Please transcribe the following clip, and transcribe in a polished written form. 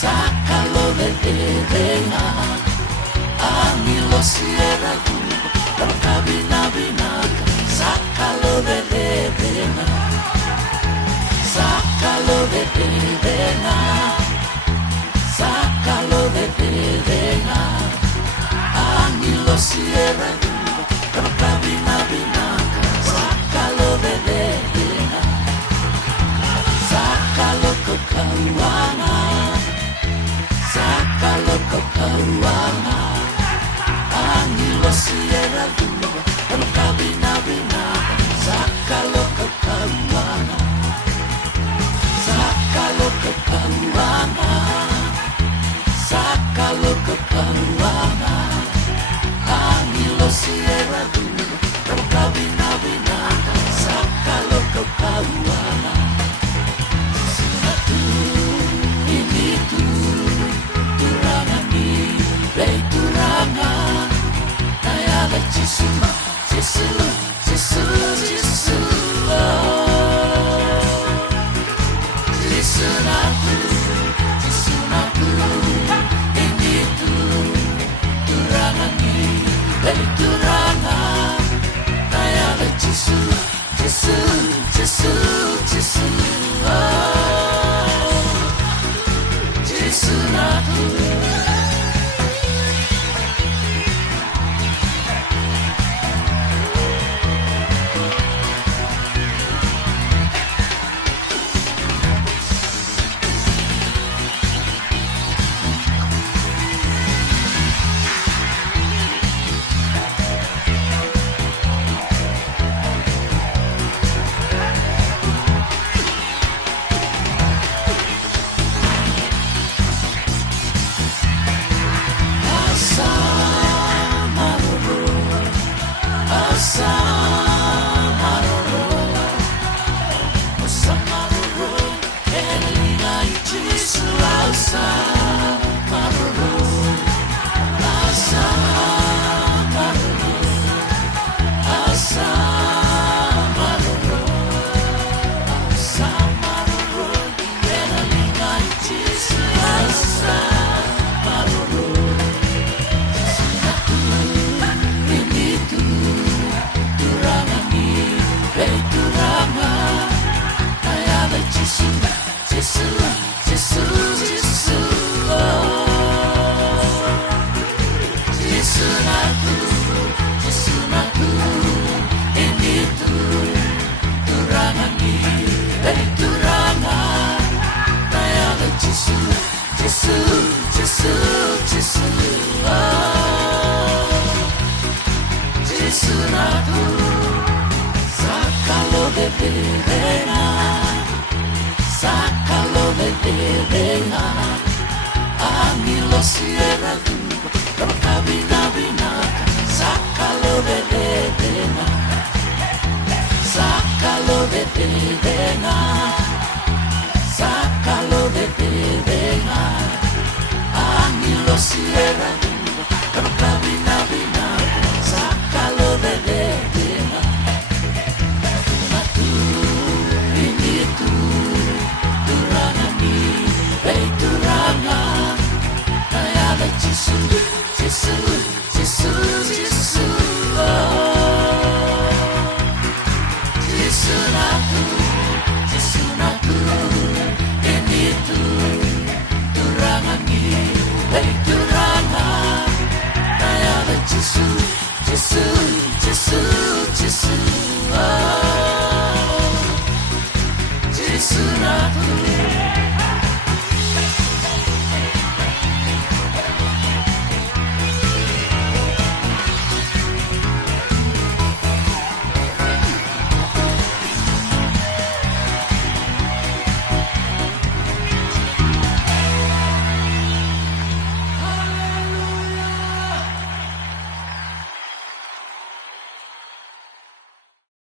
Sácalo de Edena, Anilo Sierra Pero cabina binaca, sácalo de Edena, sácalo de Edena, sácalo de Edena, Anilo Sierra Pero cabina binaca, sácalo de Edena, sácalo Cocahuana, sácalo Cocahuana, Anilo Sierra Pero cabina binaca, sácalo Cocahuana, sácalo Cocahuana, sácalo Cocahuana, Anilo Sierra Pero cabina binaca, sácalo Cocahuana. Ini tu Turangani, Lei Turanga, Nayala Jisu, Jisu, Jisu, Jisu, Jisu naku, Jisu naku. Ini tu Turangani, Lei Turanga, Nayala Jisu, Jisu, Jisu, Jisu. Jisu-naku. Sácalo de Edena, sácalo de Edena, Anilo Sierra Pero cabina binaca, sácalo de Edena, sácalo de Edena, sácalo de Edena, Anilo Sierra Pero cabina binaca, sácalo de Edena. Ini tu Turangani, Lei Turanga, Nayala Jisu, Jisu, Jisu, Jisu, Jisu-naku, Jisu-naku. Ini tu Turangani, Lei Turanga, Nayala Jisu, Jisu, Jisu, Jisu, Jisu-naku.